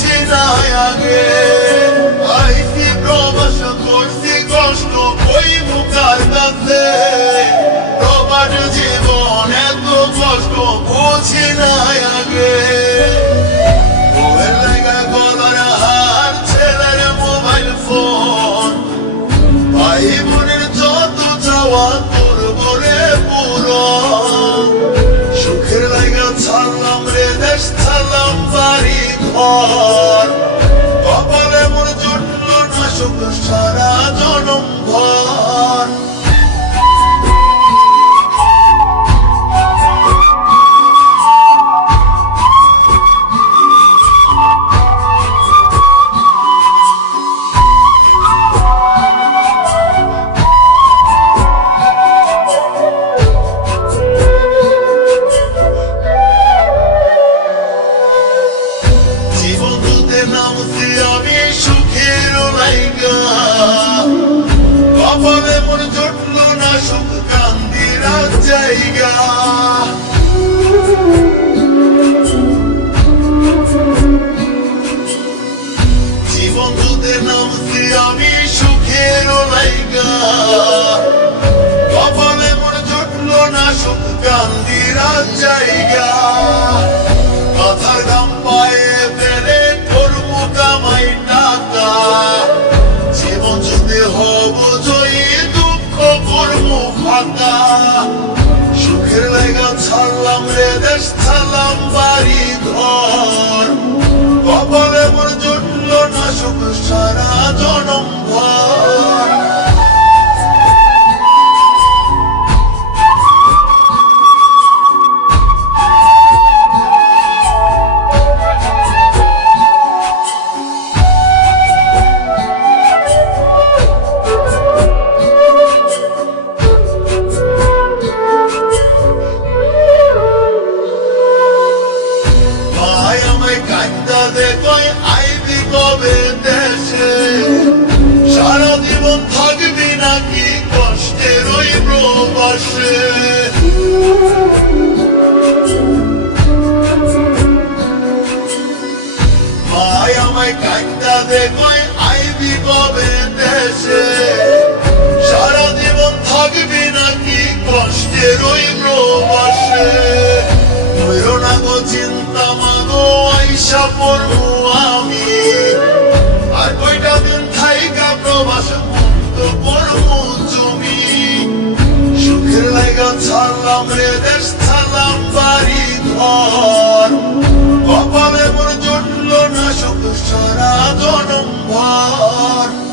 বুঝি নাই আগে আইসি প্রবাস করছি কষ্ট ওই মুখার কাছে প্রবাস জীবন এত কষ্ট বুঝি নাই আগে বউয়ের লাগা গলার হার ছেলের মোবাইল ফোন ভাই বোনের যত চাওয়া তোর বলে পুরো সুখের লাগা ছাড়লাম রে দেশ ছাড়লাম বাড়ি ঘর কপালে মোর জুটল না সুখ সারা জনম ভর নামছি আমি সুখের লাইগা কপালে মোর জুটল না সুখ কান্দির জায়গা জীবন দুধে নামছি আমি সুখের লাইগা কপালে মোর জুটল না সুখ কান্দির জায়গা কথার দাম পায়ে ফেলে কামাই টাকা জীবন যদি হব জয়ী দুঃখ করব ফাঁকা সুখের লাগা ছাড়লাম রে দেশ ছাড়লাম বাড়ি ঘর কপালে মোর জুটল না সুখ সারা জনম ভর আইবি কবে দেশে সারা জীবন থাকবি নাকি কষ্টের ওই প্রবাসে ভাই আমায় কান্দা দেখোই আইবি কবে দেশে সারা জীবন থাকবি নাকি কষ্টের ওই প্রবাসে হইরো না গো চিন্তা মাগো আইসা পড়বো আমি আর কয়টা দিন থাইকা প্রবাস মুক্ত করবো জমি সুখের লাগা ছাড়লাম রে দেশ ছাড়লাম বাড়ি ঘর কপালে মোর জুটল না সুখ সারা জনম ভর